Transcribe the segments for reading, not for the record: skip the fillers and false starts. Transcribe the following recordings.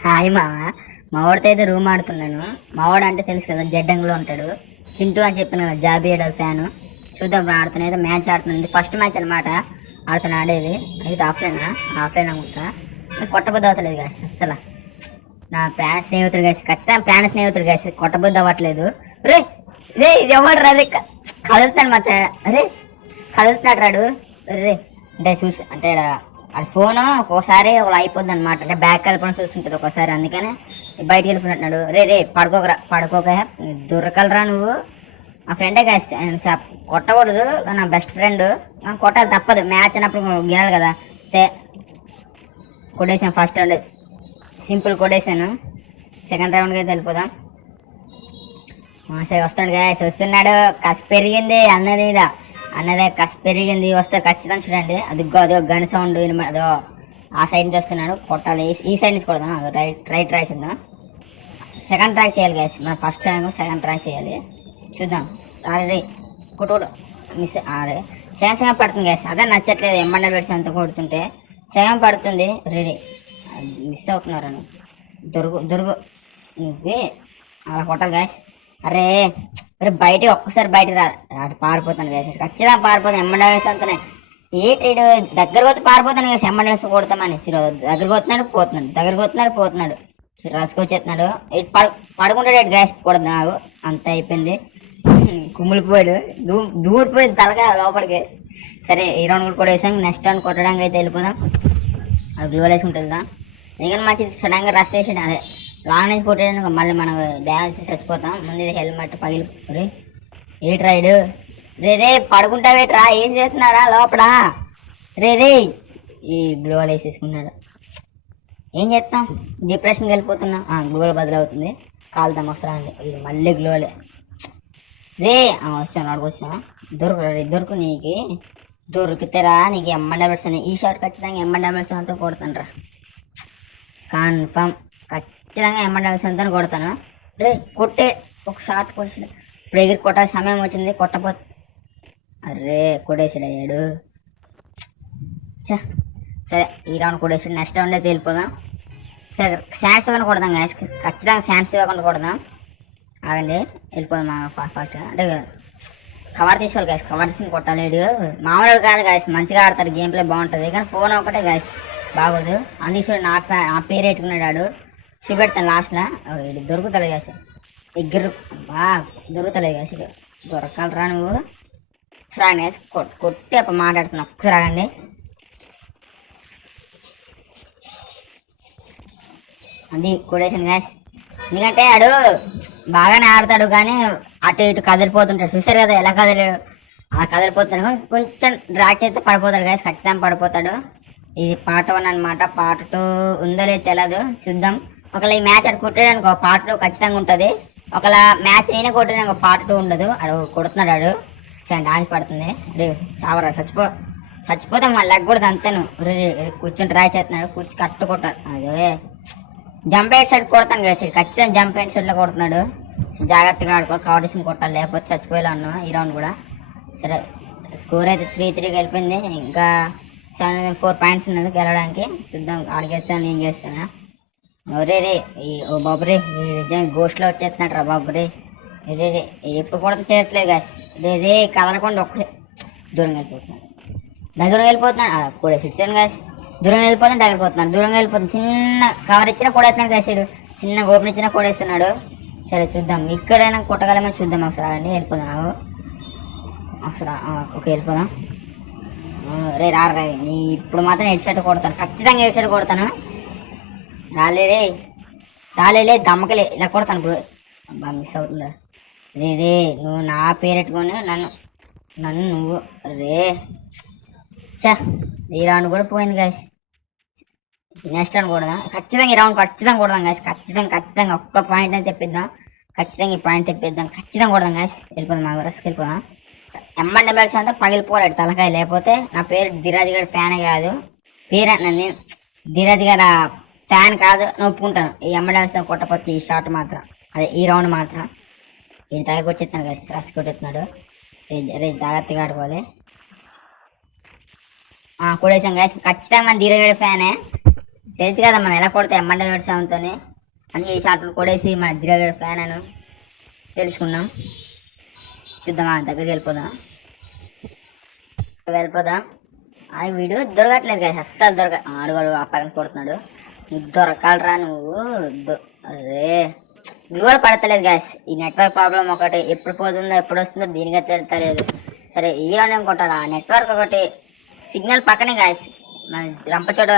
Hi మామ. మా వాడితో అయితే రూమ్ ఆడుతున్నాను. మా వాడు అంటే తెలుసు కదా, జడ్డంగులో ఉంటాడు. చింటూ అని చెప్పిన కదా, జాబియడ ఫ్యాను. చూద్దాం ఇప్పుడు ఆడుతున్నా, అయితే మ్యాచ్ ఆడుతుంది. ఫస్ట్ మ్యాచ్ అనమాట ఆడుతున్నా ఆడేది. అయితే ఆఫ్లైన్ అనుకుంటా. కొట్టబుద్ధి అవుతలేదు కాసి అస్సలు. నా ప్రాణ స్నేహితుడు కాసి, ఖచ్చితంగా ప్రాణ స్నేహితుడు కాసి కొట్టబుద్ధి అవ్వట్లేదు. రే రే ఇది ఎవడు రే కదులుతాడు మచ్చ. అరే కదులుతున్నాడు రాడు. రే అంటే చూసి అంటే అది ఫోన్ ఒక్కోసారి ఒకలా అయిపోద్ది అనమాట. అంటే బ్యాక్ వెళ్ళిపోవడం చూస్తుంటుంది ఒక్కోసారి, అందుకనే బయటికి వెళ్ళిపోయినట్టున్నాడు. రే పడుకోక దొరకలరా నువ్వు. మా ఫ్రెండే కాదు, కొట్టకూడదు, నా బెస్ట్ ఫ్రెండ్. కొట్టాలి తప్పదు, మ్యాచ్ అన్నప్పుడు గెలాలి కదా. కొట్టేసాను ఫస్ట్ రౌండ్, సింపుల్ కొట్టేసాను. సెకండ్ రౌండ్కి అయితే వెళ్ళిపోదాం. సరే వస్తాడు గాయస్, వస్తున్నాడు. కసి పెరిగింది అన్నదే కసి పెరిగింది. వస్తే ఖచ్చితంగా చూడండి. అదిగో గన్ సౌండ్ అదో ఆ సైడ్ నుంచి వస్తున్నాడు. కొట్టాలి, ఈ సైడ్ నుంచి కొడదాం. రైట్ ట్రై చేద్దాం. సెకండ్ ట్రై చేయాలి గాయస్, మన ఫస్ట్ టైం సెకండ్ ట్రై చేయాలి. చూద్దాం. ఆల్రెడీ కొట్టుకోడు మిస్. అరే సగం పడుతుంది గాయస్, అదే నచ్చట్లేదు. ఎమ్మండ పెడితే అంత కొడుతుంటే సగం పడుతుంది. రెడీ మిస్ అవుతున్నారు అని దొరుకు నువ్వే అలా కొట్టాలి గాయస్. అరే బయటికి ఒక్కసారి బయటికి అటు పారిపోతాను కదా, ఖచ్చితంగా పారిపోతాను. ఎమ్మండ వేసి అంతనే ఏటీడు దగ్గర పోతే పారిపోతాను కదా. ఎమ్మండ వేసి కొడతామని దగ్గరకు పోతున్నాడు రాసుకొచ్చేస్తున్నాడు. ఇటు పడుకుంటాడు. ఇటు గ్యాస్ కొడతాడు. అంత అయిపోయింది. కుమ్ములిపోయాడు, దూరిపోయింది తలగా లోపలికి. సరే ఈ రౌండ్ కూడా వేసాం. నెక్స్ట్ రౌండ్ కొట్టడానికి అయితే వెళ్ళిపోదాం. అది గ్లోల్ వేసుకుంటుందా ఎందుకంటే మంచిది. సడన్గా రష్ చేసాడు, అదే లాంగ్ నుంచి కొట్టేయడానికి మళ్ళీ మనం డ్యాన్స్ చచ్చిపోతాం. ముందు ఇది హెల్మెట్ పగిలి ఏ రైడు. రే పడుకుంటావేట్రా, ఏం చేస్తున్నారా లోపల. రే ఈ గ్లోవల్ వేసేసుకున్నాడు. ఏం చేస్తాం, డిప్రెషన్కి వెళ్ళిపోతున్నా. గ్లోవల్ బదులవుతుంది, కాలుతాం ఒకసారి అండి. మళ్ళీ గ్లోవలే. రే వచ్చాను అడుగొచ్చాను. దొరుకు నీకు దొరికితేరా నీకు ఎమ్మండా పెడతాను. ఈ షాట్ ఖచ్చితంగా ఎమ్మండా పెడతానంతో కొడతాను రా, కన్ఫర్మ్. ఖచ్చితంగా ఎమ్మండా పెడతాను కొడతాను. రే కొట్టే ఒక షాట్ కొట్టేసాడు. ఇప్పుడు ఎగిరి కొట్టాలి సమయం వచ్చింది. అరే కొట్టేసాడు అయ్యాడు. సరే ఈ రౌండ్ కొట్టేసాడు. నెక్స్ట్ రౌండ్ అయితే వెళ్ళిపోదాం. సరే శాన్స్ ఇవ్వకుండా కొడదాం గాయస్, ఖచ్చితంగా శాన్స్ ఇవ్వకుండా కొడదాం. ఆగండి వెళ్ళిపోదాం ఫాస్ట్. అంటే కవర్ తీసుకోవాలి గాయస్, కవర్ తీసుకుని కొట్టాలి. మామూలు కాదు గాయస్, మంచిగా ఆడతాడు, గేమ్ ప్లే బాగుంటుంది. కానీ ఫోన్ ఒకటే గాయస్ బాగోదు. అందుకే నా పేరు పెట్టుకున్నాడు. చూపెడతాను లాస్ట్లో. ఇది దొరుకుతలేదు గాయస్, ఎగ్గురు దొరుకుతలేదు గాయస్. దొరకాలరా నువ్వు. ఒకసారి గాయస్ కొట్టి అప్పుడు మాట్లాడుతున్నా. ఒకసారి ఆగండి. అది కొడేసాను గాయస్. ఎందుకంటే ఆడు బాగానే ఆడతాడు, కానీ అటు ఇటు కదిలిపోతుంటాడు. చూసారు కదా ఎలా కదిలేడు, అలా కదిలిపోతాడు. కొంచెం డ్రాక్ చేస్తే పడిపోతాడు గాయస్, ఖచ్చితంగా పడిపోతాడు. ఇది పార్ట్ 1 అనమాట. పార్ట్ 2 ఉందో లేదు తెలియదు, చూద్దాం. ఒకవేళ ఈ మ్యాచ్ అటు కొట్టాడనుకో పార్ట్ 2 ఖచ్చితంగా ఉంటుంది. ఒకవేళ మ్యాచ్ నేనే కొట్టాడనుకో పార్ట్ 2 ఉండదు. అడు కొడుతున్నాడు, ఆడు డాన్స్ పడుతుంది. చావరా చచ్చిపోతాం. మళ్ళీ లెగ్ కూడా అంతేను. కూర్చొని ట్రై చేస్తున్నాడు, కట్టు కొట్టాలి. అదే జంప్ హెడ్ సైడ్ కొడతాను కదా, ఖచ్చితంగా జంప్ హెడ్ సైడ్లో కొడుతున్నాడు. జాగ్రత్తగా ఆడుకో, కవరేషన్ కొట్టాలి, లేకపోతే చచ్చిపోయేలా ఉన్నాను ఈ రౌండ్ కూడా. సరే స్కోర్ అయితే 3-3 వెళ్ళిపోయింది. ఇంకా 4 పాయింట్స్ ఉన్నది గెలవడానికి. చూద్దాం ఆడిగేస్తాను, నేను చేస్తాను. రే ఓ బాబురే గోస్ట్లో వచ్చేస్తున్నాడు రా బాబురే. రే ఎప్పుడు కూడా చేయట్లేదు గాస్. రే కదలకుండా ఒక్కసారి దూరంగా వెళ్ళిపోతున్నాడు. కూడా సిట్సాను గాస్. దూరంగా వెళ్ళిపోతున్నాడు. చిన్న కవర్ ఇచ్చినా కొడేస్తున్నాడు కాసాడు, చిన్న గోపుని ఇచ్చినా కొడేస్తున్నాడు. సరే చూద్దాం, ఇక్కడైనా కొట్టగలమని చూద్దాం. ఒకసారి అండి వెళ్ళిపోదాం. ఒకసారి ఓకే వెళ్ళిపోదాం. రే నీ ఇప్పుడు మాత్రం హెడ్ షర్ట్ కొడతాను, ఖచ్చితంగా హెడ్ షర్ట్ కొడతాను. రాలే దమ్మకలే ఇలా కొడతాను. ఇప్పుడు బాగా మిస్ అవుతుందా. రే నువ్వు నా పేరు పెట్టుకొని నన్ను నువ్వు ఈ రౌండ్ కూడా పోయింది గాయస్. నెక్స్ట్ రౌండ్ కొడదాం, ఖచ్చితంగా ఈ రౌండ్ కొడదాం గాయస్. ఖచ్చితంగా ఒక్క పాయింట్ అయితే తెప్పిద్దాం. ఖచ్చితంగా ఈ పాయింట్ తెప్పిద్దాం, ఖచ్చితంగా కొడదాం గాయస్. వెళ్ళిపోదాం, మా రస్కి వెళ్ళిపోదాం. ఎమ్మంటే బెల్స్ అంతా పగిలిపోరాడు తలకాయ. లేకపోతే నా పేరు ధీరాజ్ గారి ఫ్యానే కాదు, నేను ధీరాజ్ గారి ఫ్యాన్ కాదు నేను ఒప్పుకుంటాను. ఈ ఎమ్మంటే కొట్టపోతే ఈ షాట్ మాత్రం, అదే ఈ రౌండ్ మాత్రం ఈయన తగ్గ వచ్చేస్తున్నాడు గాయస్, రస్కి కొట్టేస్తున్నాడు. జాగ్రత్తగా ఆడుకోవాలి. కొడేసాం గాయస్, ఖచ్చితంగా మన ధీరాజ్ గారి ఫ్యానే. తెలుసు కదా మనం ఎలా కొడితే ఎమ్మంటే పెడతాంతో అందుకే ఈ షాట్లు కొడేసి మన దిరగడ ఫ్యాన్ అని తెలుసుకున్నాం. చూద్దామా దగ్గరికి వెళ్ళిపోదాం. ఆ వీడియో దొరకట్లేదు కదా, అస్సలు అడుగు ఆ పక్కన కొడుతున్నాడు. నీకు దొరకాలరా నువ్వు. అరే గ్లూవల్ పడతలేదు గ్యాస్. ఈ నెట్వర్క్ ప్రాబ్లం ఒకటి ఎప్పుడు పోతుందో ఎప్పుడు వస్తుందో దీనిగా తెలుస్తలేదు. సరే ఈరోనే కొట్టాలి. ఆ నెట్వర్క్ ఒకటి సిగ్నల్ పక్కనే గ్యాస్, మన రంపచోట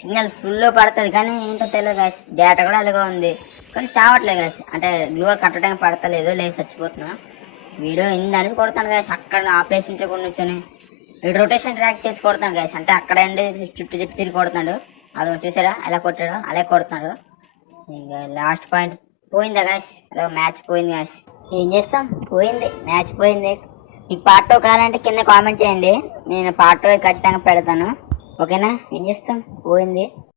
సిగ్నల్ ఫుల్ పడుతుంది కానీ ఏంటో తెలియదు గ్యాస్. డేటా కూడా అలాగే ఉంది కానీ చావట్లేదు గ్యాస్. అంటే గ్లూవల్ కట్టడానికి పడతలేదు, లేదు చచ్చిపోతున్నా. వీడియో ఇందని కొడతాను గ్యాస్. అక్కడ ఆ ప్లేస్ నుంచి కూర్చొని వీడు రొటేషన్ ట్రాక్ చేసి కొడతాను గ్యాస్. అంటే అక్కడ అండి చుట్టూ తిరిగి కొడుతున్నాడు. అది చూసారా ఎలా కొట్టాడు, అలా కొడుతున్నాడు. ఇంకా లాస్ట్ పాయింట్ పోయిందా గాయస్, అలా మ్యాచ్ పోయింది గాయస్. ఏం చేస్తాం, పోయింది మ్యాచ్ పోయింది. మీకు పార్ట్ 2 కావాలంటే కింద కామెంట్ చేయండి, నేను పార్ట్ 2 ఖచ్చితంగా పెడతాను. ఓకేనా, ఏం చేస్తాం, పోయింది.